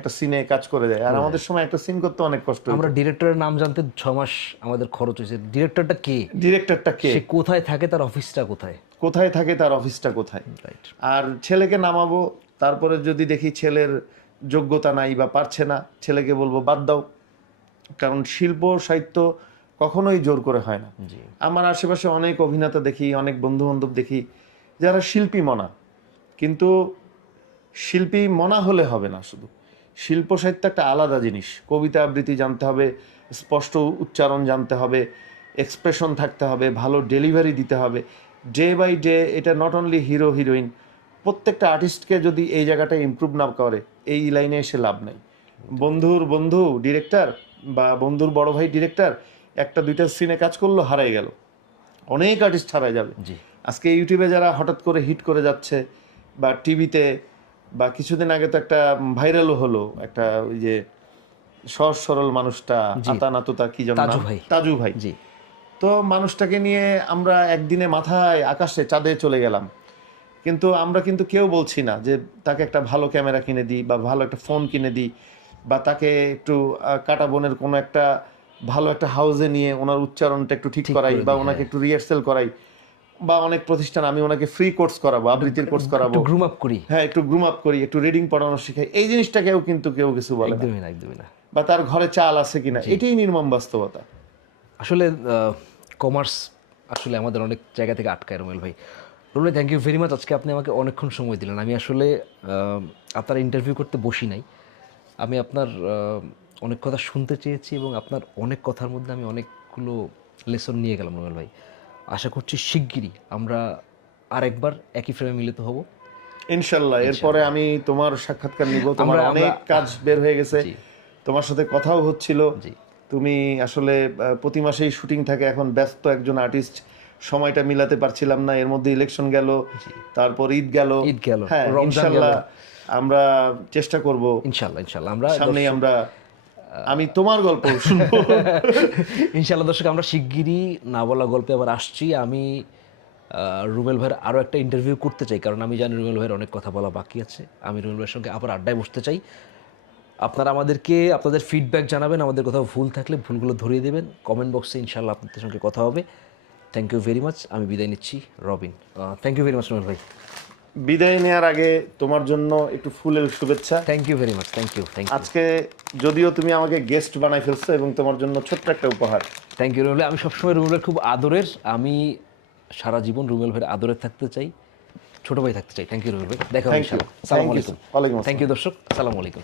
একটা সিনে কাজ করে দেয়, আর আমাদের সময় একটা সিন করতে অনেক কষ্ট হতো। আমরা ডিরেক্টরের নাম জানতে 6 মাস আমাদের খরচ হয়েছে। ডিরেক্টরটা কে, ডিরেক্টরটা কে, সে কোথায় থাকে, তার অফিসটা কোথায়, কোথায় থাকে, তার অফিসটা কোথায়। রাইট। আর ছেলেকে নামাবো, তারপরে যদি দেখি ছেলের যোগ্যতা নাই বা পারছে না, ছেলেকে বলবো বাদ দাও। কারণ শিল্প সাহিত্য কখনোই জোর করে হয় না। জি আমার আশেপাশে অনেক অভিনেতা দেখি, অনেক বন্ধু বান্ধব দেখি যারা শিল্পী মনা, কিন্তু শিল্পী মনা হলে হবে না। শুধু শিল্প সাহিত্য একটা আলাদা জিনিস। কবিতা আবৃত্তি জানতে হবে, স্পষ্ট উচ্চারণ জানতে হবে, এক্সপ্রেশন থাকতে হবে, ভালো ডেলিভারি দিতে হবে ডে বাই ডে। এটা নট অনলি হিরো হিরোইন, প্রত্যেকটা আর্টিস্টকে যদি এই জায়গাটা ইমপ্রুভ না করে, এই লাইনে এসে লাভ নাই। বন্ধুর বন্ধু ডিরেক্টর বা বন্ধুর বড় ভাই ডিরেক্টর একটা দুইটা সিনে কাজ করলো, হারাই গেল, অনেক আর্টিস্ট হারাই যাবে। জি আজকে ইউটিউবে যারা হঠাৎ করে হিট করে যাচ্ছে, বা টিভিতে, বা কিছুদিন আগে তো একটা ভাইরালও হলো, একটা ওই যে সহজ সরল মানুষটা, আতানাতুতা কি যেন নাম, তাজু ভাই। জি তো মানুষটাকে নিয়ে আমরা একদিনে মাথায় আকাশে চাঁদে চলে গেলাম, কিন্তু আমরা কিন্তু কেউ বলছি না যে তাকে একটা ভালো ক্যামেরা কিনে দিই, বা ভালো একটা ফোন কিনে দিই, বা তাকে একটু কাটা বনের কোনো একটা ভালো একটা হাউসে নিয়ে ওনার উচ্চারণটা একটু ঠিক করাই, বা ওনাকে একটু রিহার্সেল করাই, বা অনেক প্রতিষ্ঠান আমি ওনাকে ফ্রি কোর্স করাবো, আবৃত্তির কোর্স করাবো, একটু গ্রুম আপ করি। হ্যাঁ একটু গ্রুম আপ করি, একটু রিডিং পড়ানো শিখাই। এই জিনিসটা কিন্তু কেউ কিছু বলে না। একদমই না, একদমই না। বা তার ঘরে চাল আছে কিনা, এটাই নির্মম বাস্তবতা। আসলে কমার্স আসলে আমাদের অনেক জায়গা থেকে আটকায়। রুমেল ভাই, রুমেল ভাই, থ্যাংক ইউ ভেরি মাচ। আজকে আপনি আমাকে অনেকক্ষণ সময় দিলেন। আমি আসলে আপনার ইন্টারভিউ করতে বসি নাই, আমি আপনার অনেক কথা শুনতে চেয়েছি, এবং আপনার অনেক কথার মধ্যে আমি অনেকগুলো লেসন নিয়ে গেলাম। রুমেল ভাই, আশা করছি শিগগিরই আমরা আরেকবার একই ফ্রেমে মিলিত হব ইনশাল্লাহ। এরপরে আমি তোমার সাক্ষাৎকার নিব। তোমার অনেক কাজ বের হয়ে গেছে, তোমার সাথে কথাও হচ্ছিল। জি তুমি আসলে প্রতি মাসেই শুটিং থাকে, এখন ব্যস্ত একজন আর্টিস্ট, সময়টা মিলাতে পারছিলাম না। এর মধ্যে ইলেকশন গেল, তারপর ঈদ গেল। হ্যাঁ, ইনশাল্লাহ আমরা চেষ্টা করব। ইনশাল্লাহ ইনশাল্লাহ আমরা সামনেই আমি তোমার গল্প শুনবো। ইনশাল্লাহ দর্শক, আমরা শিগগিরই না বলা গল্পে আবার আসছি। আমি রুমেল ভাইয়ের আরও একটা ইন্টারভিউ করতে চাই, কারণ আমি জানি রুমেল ভাইয়ের অনেক কথা বলা বাকি আছে। আমি রুমেল ভাইয়ের সঙ্গে আবার আড্ডায় বসতে চাই। আপনারা আমাদেরকে আপনাদের ফিডব্যাক জানাবেন, আমাদের কোথাও ভুল থাকলে ভুলগুলো ধরিয়ে দেবেন কমেন্ট বক্সে। ইনশাল্লাহ আপনাদের সঙ্গে কথা হবে। Thank you very much. আমি বিদায় নিচ্ছি, Robin. Thank you very much Rumel ভাই। বিদায় নেওয়ার আগে তোমার জন্য একটু ফুলের শুভেচ্ছা। Thank you very much. Thank you. আজকে যদিও তুমি আমাকে গেস্ট বানাই ফেলছো, এবং তোমার জন্য ছোট্ট একটা উপহার। Thank you রুমেল। আমি সবসময় রুমেল ভাই খুব আদরের, আমি সারা জীবন রুমেল ভাইয়ের আদরের থাকতে চাই, ছোট ভাই থাকতে চাই। থ্যাংক ইউ রুমেল ভাই, দেখা হবে ইনশাআল্লাহ। আসসালামু আলাইকুম। থ্যাংক ইউ দর্শক, আসসালামু আলাইকুম।